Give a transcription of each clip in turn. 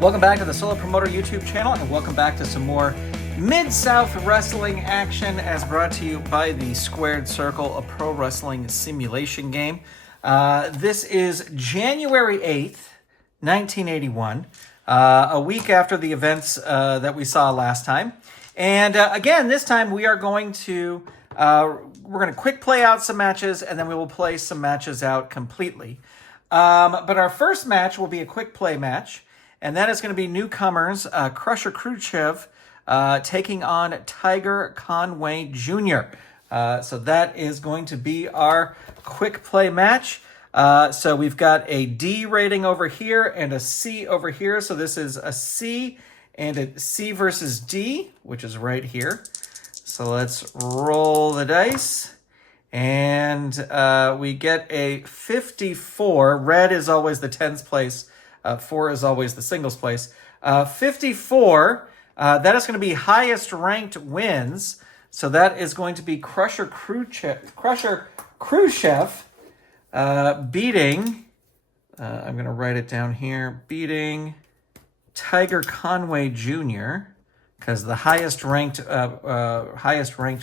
Welcome back to the Solo Promoter YouTube channel, and welcome back to some more Mid-South wrestling action as brought to you by the Squared Circle, a pro wrestling simulation game. This is January 8th, 1981, a week after the events that we saw last time. And again, this time we are going to quick play out some matches, and then we will play some matches out completely. But our first match will be a quick play match. And that is going to be newcomers, Crusher Khrushchev taking on Tiger Conway Jr. So that is going to be our quick play match. So we've got a D rating over here and a C over here. So this is a C and a C versus D, which is right here. So let's roll the dice. And we get a 54. Red is always the tens place. 4 is always the singles place. 54, that is going to be highest ranked wins. So that is going to be Crusher Khrushchev beating, I'm going to write it down here, beating Tiger Conway Jr. because the highest ranked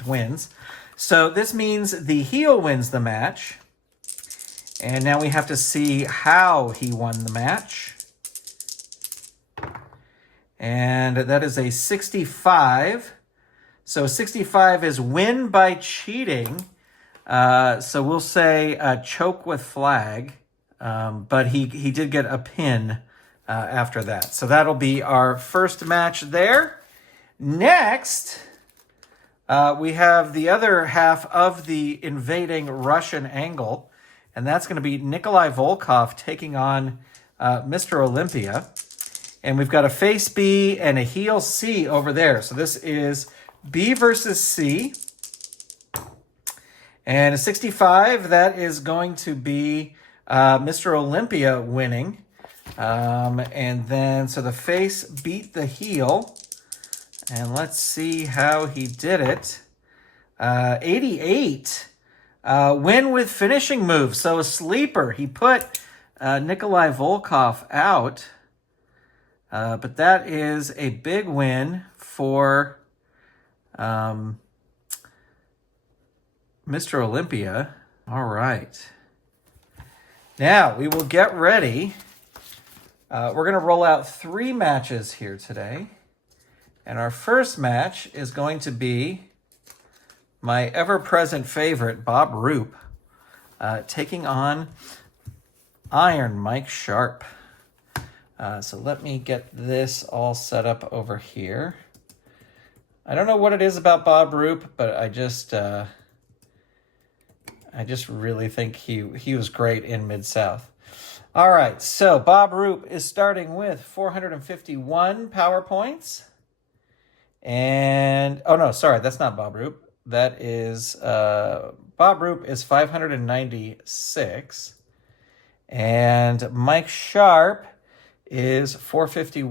wins. So this means the heel wins the match. And now we have to see how he won the match. And that is a 65. So 65 is win by cheating. So we'll say choke with flag. But he did get a pin after that. So that'll be our first match there. Next, we have the other half of the invading Russian angle. And that's going to be Nikolai Volkov taking on Mr. Olympia. And we've got a face B and a heel C over there. So this is B versus C. And a 65, that is going to be Mr. Olympia winning. And then, so the face beat the heel. And let's see how he did it. 88. Win with finishing moves. So a sleeper. He put Nikolai Volkov out. But that is a big win for Mr. Olympia. All right. Now, we will get ready. We're going to roll out 3 matches here today. And our first match is going to be my ever-present favorite, Bob Roop, taking on Iron Mike Sharp. So let me get this all set up over here. I don't know what it is about Bob Roop, but I just really think he was great in Mid-South. All right, so Bob Roop is starting with 451 power points. And, oh no, sorry, that's not Bob Roop. That is, Bob Roop is 596. And Mike Sharp is 450.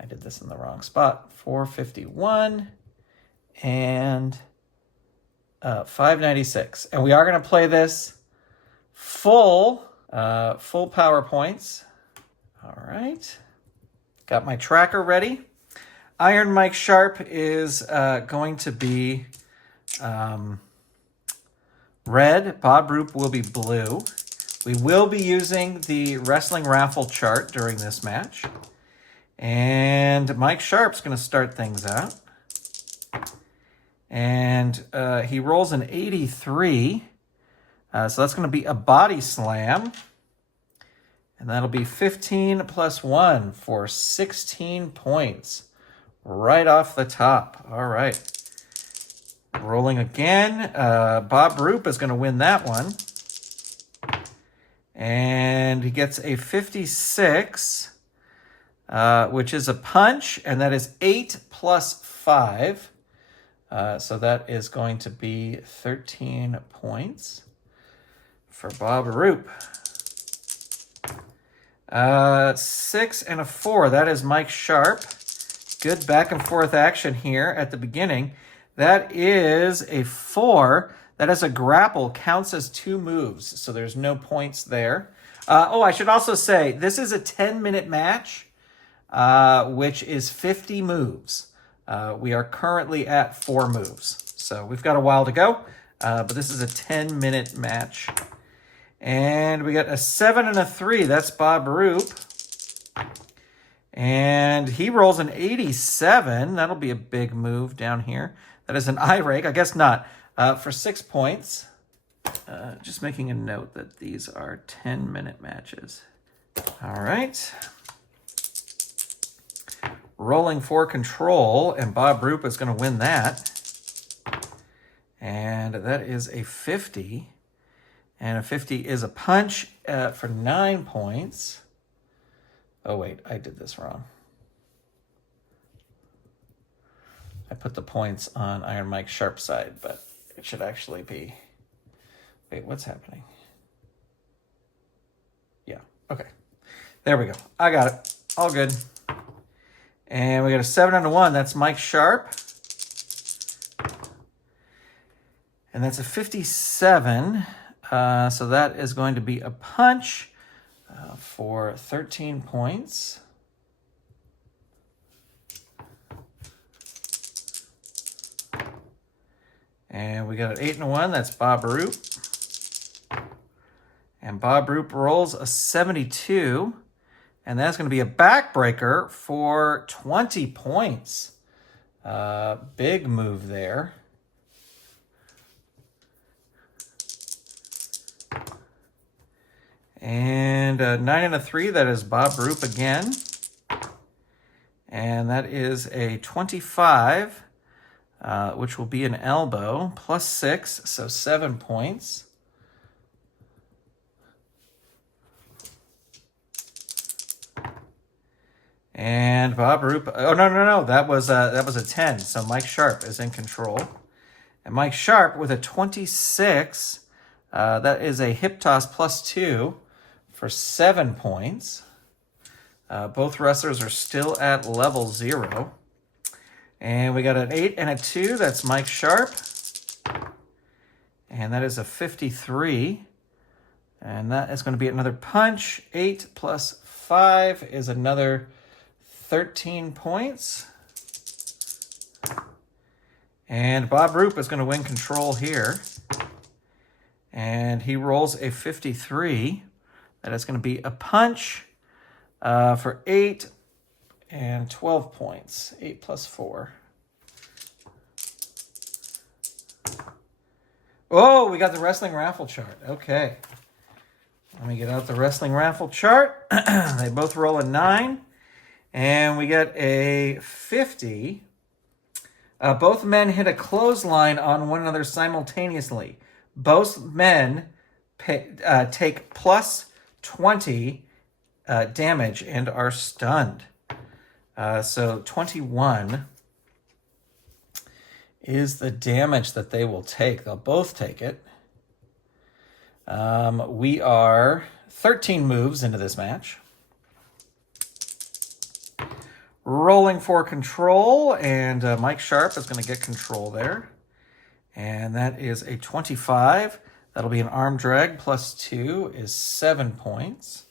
I did this in the wrong spot. 451 and 596. And we are going to play this full power points. All right. Got my tracker ready. Iron Mike Sharp is going to be red. Bob Roop will be blue. We will be using the wrestling raffle chart during this match. And Mike Sharp's going to start things out. And he rolls an 83. So that's going to be a body slam. And that'll be 15 plus 1 for 16 points. Right off the top. All right. Rolling again. Bob Roop is going to win that one. And he gets a 56, which is a punch, and that is 8 plus 5. So that is going to be 13 points for Bob Roop. 6 and a 4, that is Mike Sharp. Good back and forth action here at the beginning. That is a 4. That is a grapple, counts as 2 moves, so there's no points there. I should also say, this is a 10-minute match, which is 50 moves. We are currently at 4 moves, so we've got a while to go, but this is a 10-minute match. And we got a 7 and a 3. That's Bob Roop. And he rolls an 87. That'll be a big move down here. That is an eye rake. I guess not. For 6 points. Just making a note that these are 10-minute matches. All right. Rolling for control, and Bob Roop is going to win that. And that is a 50. And a 50 is a punch for 9 points. Oh, wait, I did this wrong. I put the points on Iron Mike's sharp side, but it should actually be... Wait, what's happening? Yeah, okay. There we go. I got it. All good. And we got a 7 and a 1. That's Mike Sharp. And that's a 57. So that is going to be a punch for 13 points. And we got an 8 and a 1. That's Bob Roop. And Bob Roop rolls a 72. And that's going to be a backbreaker for 20 points. Big move there. And 9 and a 3, that is Bob Roop again. And that is a 25, which will be an elbow, plus 6, so 7 points. And Bob Roop, oh, no, that was a 10, so Mike Sharp is in control. And Mike Sharp with a 26, that is a hip toss plus 2 for 7 points. Both wrestlers are still at level 0. And we got an 8 and a 2, that's Mike Sharp. And that is a 53. And that is going to be another punch. 8 plus 5 is another 13 points. And Bob Roop is going to win control here. And he rolls a 53. That is going to be a punch for 8 and 12 points. 8 plus 4. Oh, we got the wrestling raffle chart. Okay. Let me get out the wrestling raffle chart. They both roll a 9. And we get a 50. Both men hit a clothesline on one another simultaneously. Both men take plus 20 damage and are stunned. So 21 is the damage that they will take. They'll both take it. We are 13 moves into this match. Rolling for control, and Mike Sharp is going to get control there. And that is a 25. That'll be an arm drag. Plus 2 is 7 points.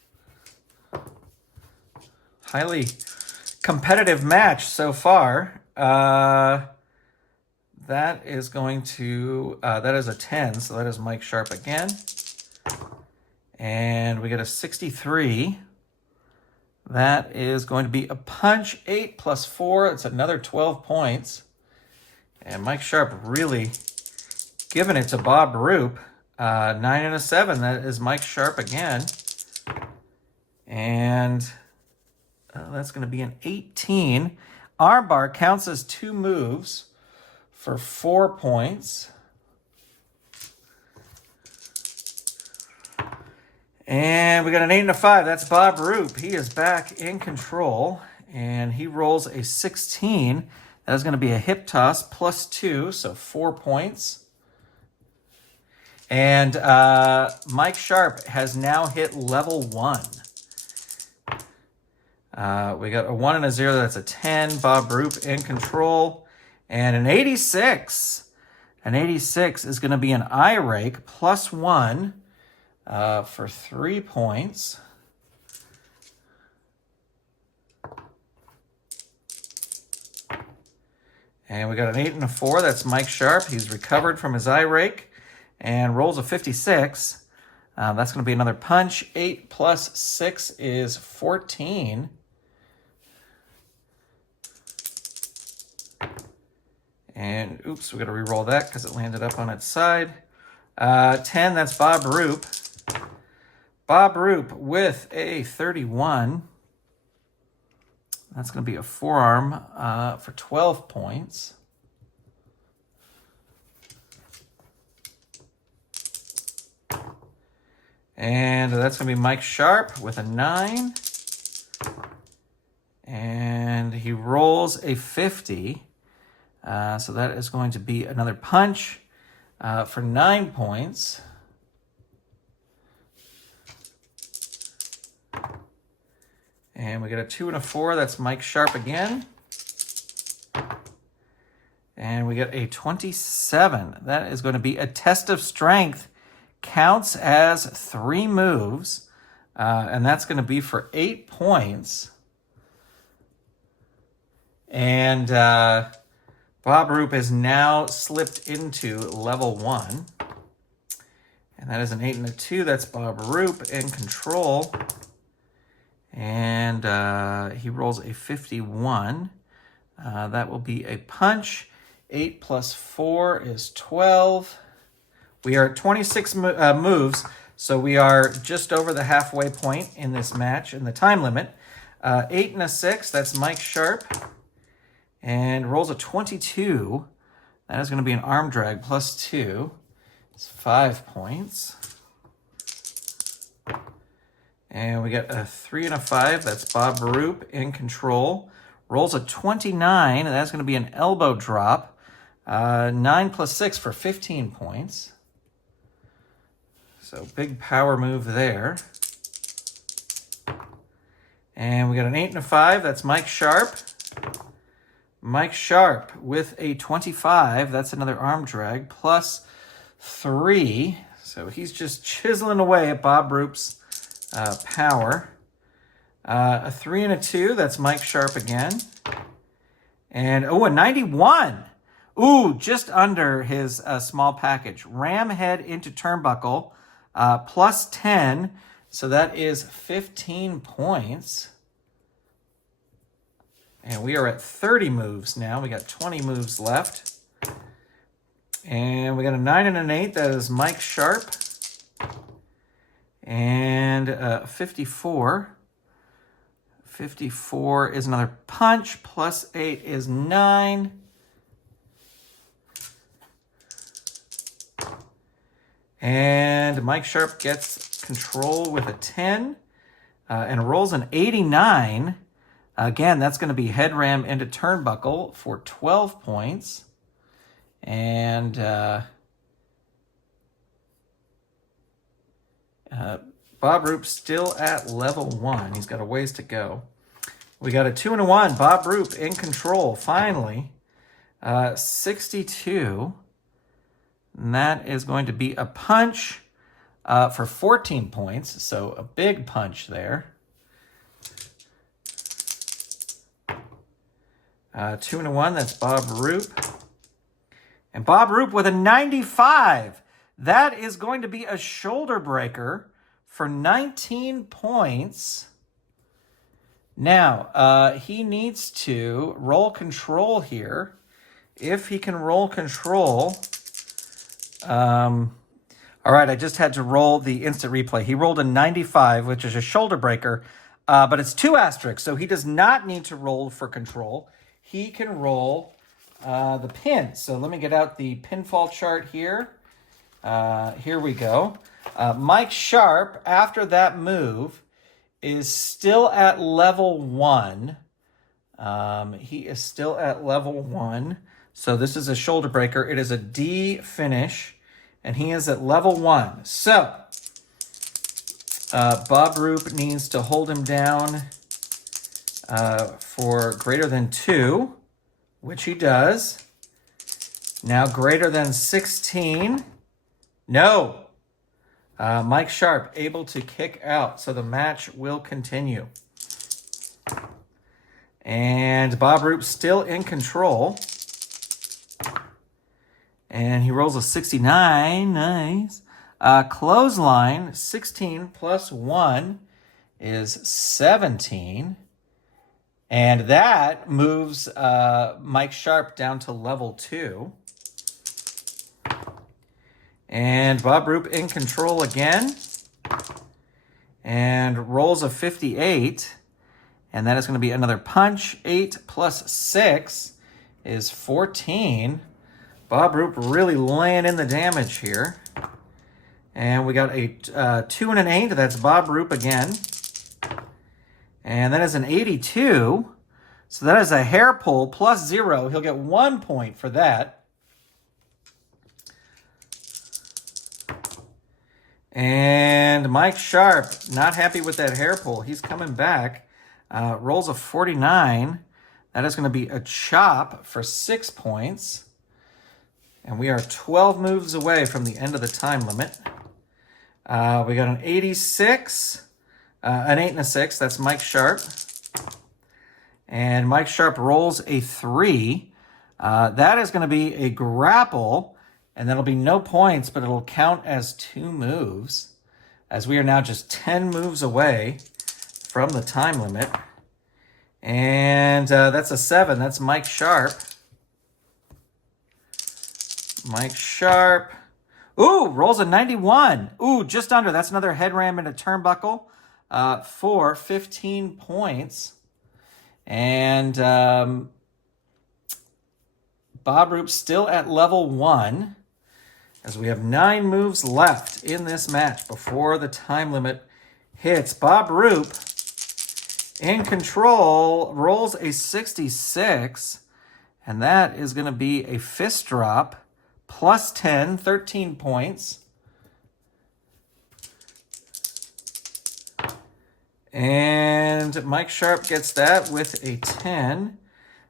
Highly competitive match so far. That is going to, that is a 10, so that is Mike Sharp again. And we get a 63. That is going to be a punch. 8 plus 4. It's another 12 points. And Mike Sharp really giving it to Bob Roop. 9 and a 7. That is Mike Sharp again. And that's going to be an 18. Armbar counts as 2 moves for 4 points. And we got an 8 and a 5. That's Bob Roop. He is back in control. And he rolls a 16. That is going to be a hip toss plus 2, so 4 points. And Mike Sharp has now hit level 1. We got a 1 and a 0. That's a 10. Bob Roop in control. And an 86. An 86 is going to be an eye rake plus 1. for 3 points. And we got an 8 and a 4. That's Mike Sharp. He's recovered from his eye rake and rolls a 56. That's going to be another punch. 8 plus 6 is 14. And oops, we got to re-roll that because it landed up on its side. 10, that's Bob Roop. Bob Roop with a 31. That's going to be a forearm for 12 points. And that's going to be Mike Sharp with a 9. And he rolls a 50. So that is going to be another punch for 9 points. And we get a 2 and a 4. That's Mike Sharp again. And we get a 27. That is going to be a test of strength. Counts as 3 moves. And that's going to be for 8 points. And Bob Roop is now slipped into level 1. And that is an 8 and a 2. That's Bob Roop in control. And he rolls a 51. That will be a punch. 8 plus 4 is 12. We are at 26 moves, so we are just over the halfway point in this match, in the time limit. 8 and a 6, that's Mike Sharp. And rolls a 22. That is going to be an arm drag plus 2. It's 5 points. And we get a 3 and a 5. That's Bob Roop in control. Rolls a 29. And that's going to be an elbow drop. 9 plus 6 for 15 points. So big power move there. And we got an 8 and a 5. That's Mike Sharp. Mike Sharp with a 25. That's another arm drag plus 3. So he's just chiseling away at Bob Roop's power. A 3 and a 2. That's Mike Sharp again. And, a 91. Ooh, just under his small package. Ram head into turnbuckle plus 10. So that is 15 points. And we are at 30 moves now. We got 20 moves left. And we got a 9 and an 8. That is Mike Sharp. And 54. 54 is another punch. Plus 8 is 9. And Mike Sharp gets control with a 10. And rolls an 89. Again, that's going to be head ram into turnbuckle for 12 points. And Bob Roop still at level 1. He's got a ways to go. We got a 2 and a 1. Bob Roop in control, finally. 62. And that is going to be a punch for 14 points. So a big punch there. 2 and a 1, that's Bob Roop. And Bob Roop with a 95. That is going to be a shoulder breaker for 19 points. Now, he needs to roll control here. If he can roll control. All right, I just had to roll the instant replay. He rolled a 95, which is a shoulder breaker, but it's 2 asterisks, so he does not need to roll for control. He can roll the pin. So let me get out the pinfall chart here. Here we go. Mike Sharp, after that move, is still at level 1. He is still at level 1. So this is a shoulder breaker. It is a D finish, and he is at level 1. So Bob Roop needs to hold him down for greater than 2, which he does. Now greater than 16. No. Mike Sharp able to kick out, so the match will continue. And Bob Roop still in control. And he rolls a 69. Nice. Clothesline, 16 plus 1 is 17. And that moves Mike Sharp down to level 2. And Bob Roop in control again. And rolls a 58. And that is going to be another punch. 8 plus 6 is 14. Bob Roop really laying in the damage here. And we got a 2 and an 8. That's Bob Roop again. And that is an 82. So that is a hair pull plus 0. He'll get 1 point for that. And Mike Sharp, not happy with that hair pull. He's coming back. Rolls a 49. That is going to be a chop for 6 points. And we are 12 moves away from the end of the time limit. We got an 86, an 8 and a 6. That's Mike Sharp. And Mike Sharp rolls a 3. That is going to be a grapple. And that'll be no points, but it'll count as 2 moves. As we are now just 10 moves away from the time limit. And that's a 7. That's Mike Sharp. Mike Sharp. Ooh, rolls a 91. Ooh, just under. That's another head ram and a turnbuckle for 15 points. And Bob Roop still at level 1, as we have 9 moves left in this match before the time limit hits. Bob Roop in control, rolls a 66, and that is going to be a fist drop. Plus 10, 13 points. And Mike Sharp gets that with a 10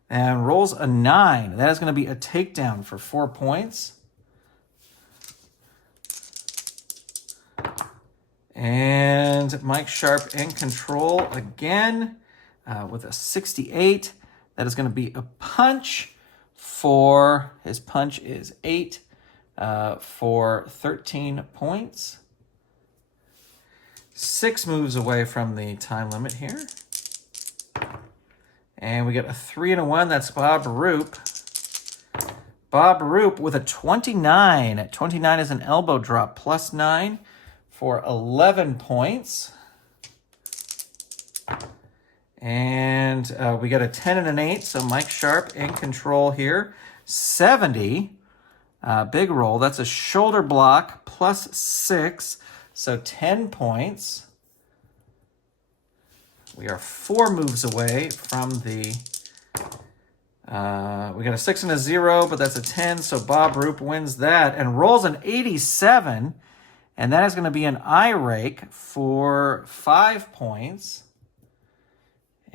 and rolls a 9. That is going to be a takedown for 4 points. And Mike Sharp in control again with a 68. That is going to be a punch. His punch is 8 for 13 points. 6 moves away from the time limit here. And we get a 3 and a 1. That's Bob Roop. Bob Roop with a 29. 29 is an elbow drop. Plus 9 for 11 points. And we got a 10 and an 8, so Mike Sharp in control here. 70, big roll. That's a shoulder block, plus 6, so 10 points. We are 4 moves away from the... we got a 6 and a 0, but that's a 10, so Bob Roop wins that and rolls an 87, and that is going to be an eye rake for 5 points.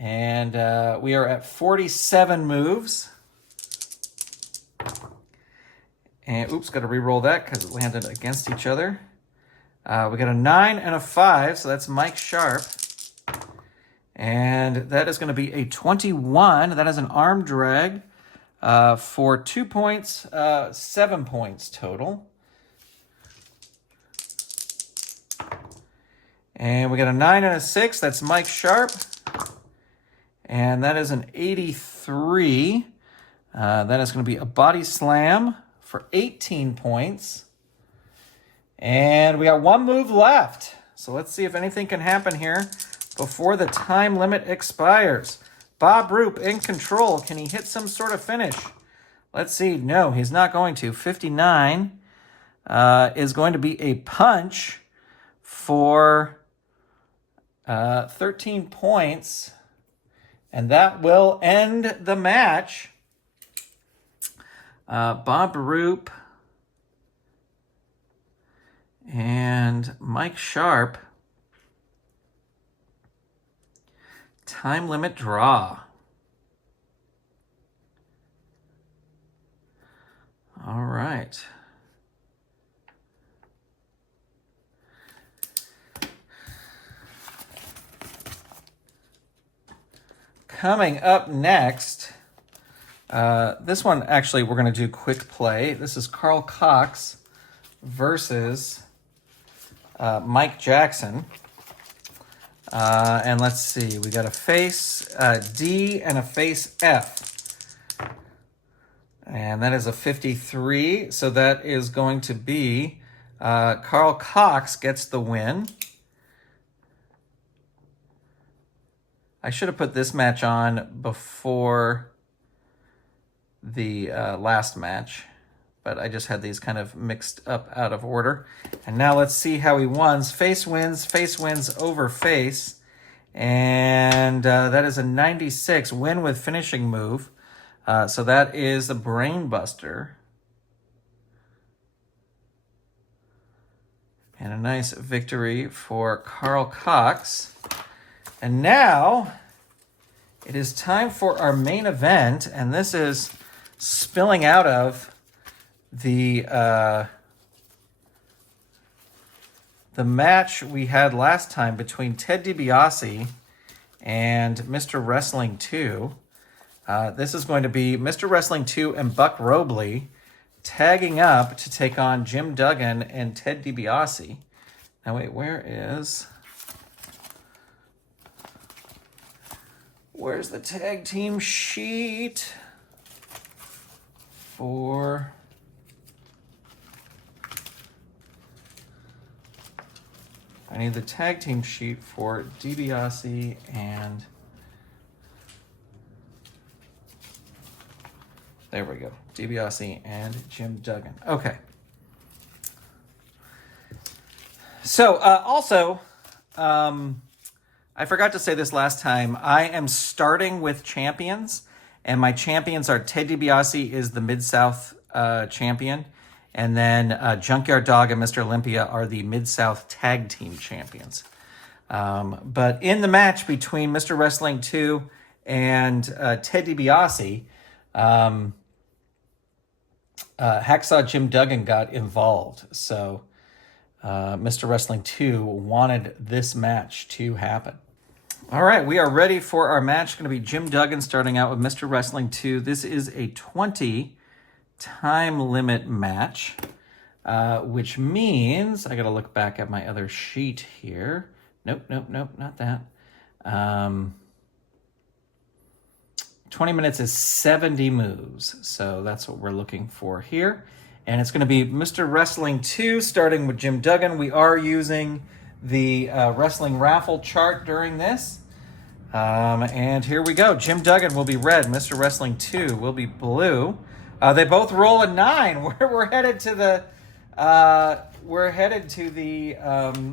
And we are at 47 moves. And oops, got to re-roll that because it landed against each other. We got a 9 and a 5, so that's Mike Sharp. And that is going to be a 21. That is an arm drag for 2 points, 7 points total. And we got a 9 and a 6, that's Mike Sharp. And that is an 83. That is going to be a body slam for 18 points. And we got 1 move left. So let's see if anything can happen here before the time limit expires. Bob Roop in control. Can he hit some sort of finish? Let's see. No, he's not going to. 59 is going to be a punch for 13 points. And that will end the match. Bob Roop and Mike Sharp. Time limit draw. All right. Coming up next, this one actually we're going to do quick play. This is Carl Cox versus Mike Jackson. And let's see, we got a face D and a face F. And that is a 53, so that is going to be Carl Cox gets the win. I should have put this match on before the last match, but I just had these kind of mixed up out of order. And now let's see how he won. Face wins over face. And that is a 96, win with finishing move. So that is a brain buster. And a nice victory for Carl Cox. And now it is time for our main event, and this is spilling out of the match we had last time between Ted DiBiase and Mr. Wrestling 2. This is going to be Mr. Wrestling 2 and Buck Robley tagging up to take on Jim Duggan and Ted DiBiase. Now wait, where's the tag team sheet for... I need the tag team sheet for DiBiase and... There we go. DiBiase and Jim Duggan. Okay. So, also, I forgot to say this last time. I am starting with champions, and my champions are Ted DiBiase is the Mid-South champion, and then Junkyard Dog and Mr. Olympia are the Mid-South Tag Team champions. But in the match between Mr. Wrestling 2 and Ted DiBiase, Hacksaw Jim Duggan got involved. So Mr. Wrestling 2 wanted this match to happen. All right, we are ready for our match. It's going to be Jim Duggan starting out with Mr. Wrestling 2. This is a 20 time limit match, which means I got to look back at my other sheet here. Nope, not that. 20 minutes is 70 moves, so that's what we're looking for here. And it's going to be Mr. Wrestling 2 starting with Jim Duggan. We are using the wrestling raffle chart during this. And here we go. Jim Duggan will be red. Mr. Wrestling 2 will be blue. They both roll a 9. We're headed to the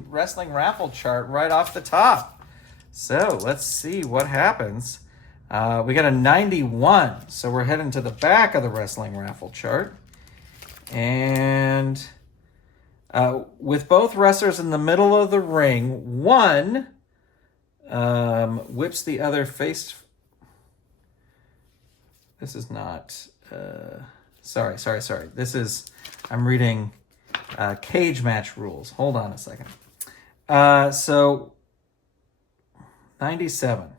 wrestling raffle chart right off the top. So let's see what happens. We got a 91, so we're heading to the back of the wrestling raffle chart. And with both wrestlers in the middle of the ring, one whips the other face. This is not... Sorry. This is... I'm reading cage match rules. Hold on a second. So, 97.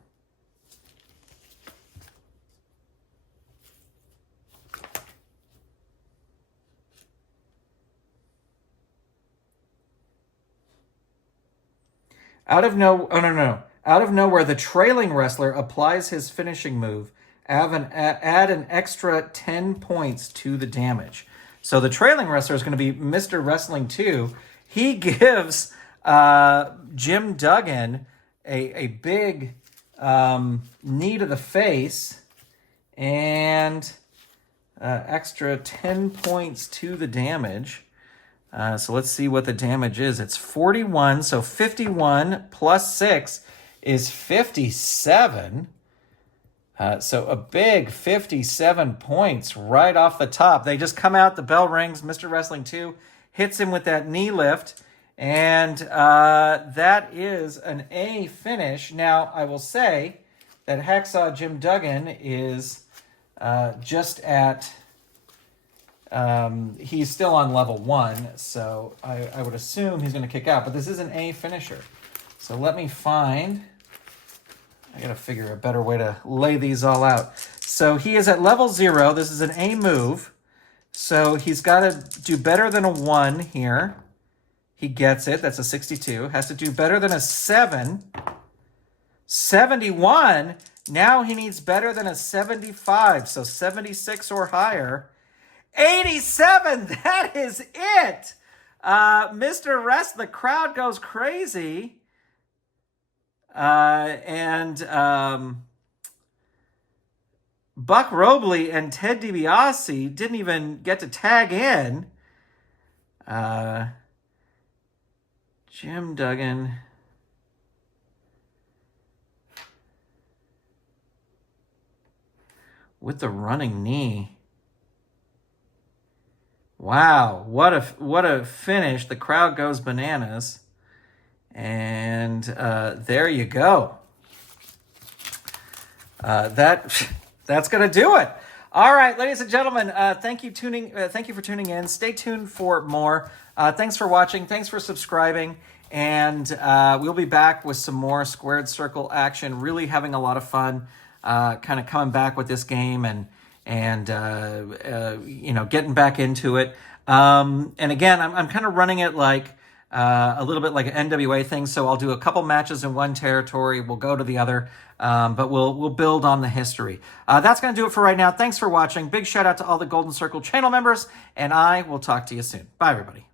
Out of nowhere, the trailing wrestler applies his finishing move. Add an extra 10 points to the damage. So the trailing wrestler is going to be Mr. Wrestling 2. He gives Jim Duggan a big knee to the face and extra 10 points to the damage. So let's see what the damage is. It's 41, so 51 plus 6 is 57. So a big 57 points right off the top. They just come out, the bell rings, Mr. Wrestling 2 hits him with that knee lift, and that is an A finish. Now, I will say that Hacksaw Jim Duggan is just at... he's still on level 1, so I would assume he's going to kick out. But this is an A finisher. So let me find I got to figure a better way to lay these all out. So he is at level 0. This is an A move. So he's got to do better than a 1 here. He gets it. That's a 62. Has to do better than a 7. 71. Now he needs better than a 75. So 76 or higher. 87. That is it. Mr. Rest, the crowd goes crazy. Buck Robley and Ted DiBiase didn't even get to tag in. Jim Duggan. With the running knee. Wow, what a finish. The crowd goes bananas. And there you go. That's going to do it. All right, ladies and gentlemen, thank you for tuning in. Stay tuned for more. Thanks for watching. Thanks for subscribing. And we'll be back with some more squared circle action. Really having a lot of fun kind of coming back with this game and getting back into it. And again, I'm kind of running it like a little bit like an NWA thing. So I'll do a couple matches in one territory. We'll go to the other, but we'll build on the history. That's going to do it for right now. Thanks for watching. Big shout out to all the Golden Circle channel members, and I will talk to you soon. Bye, everybody.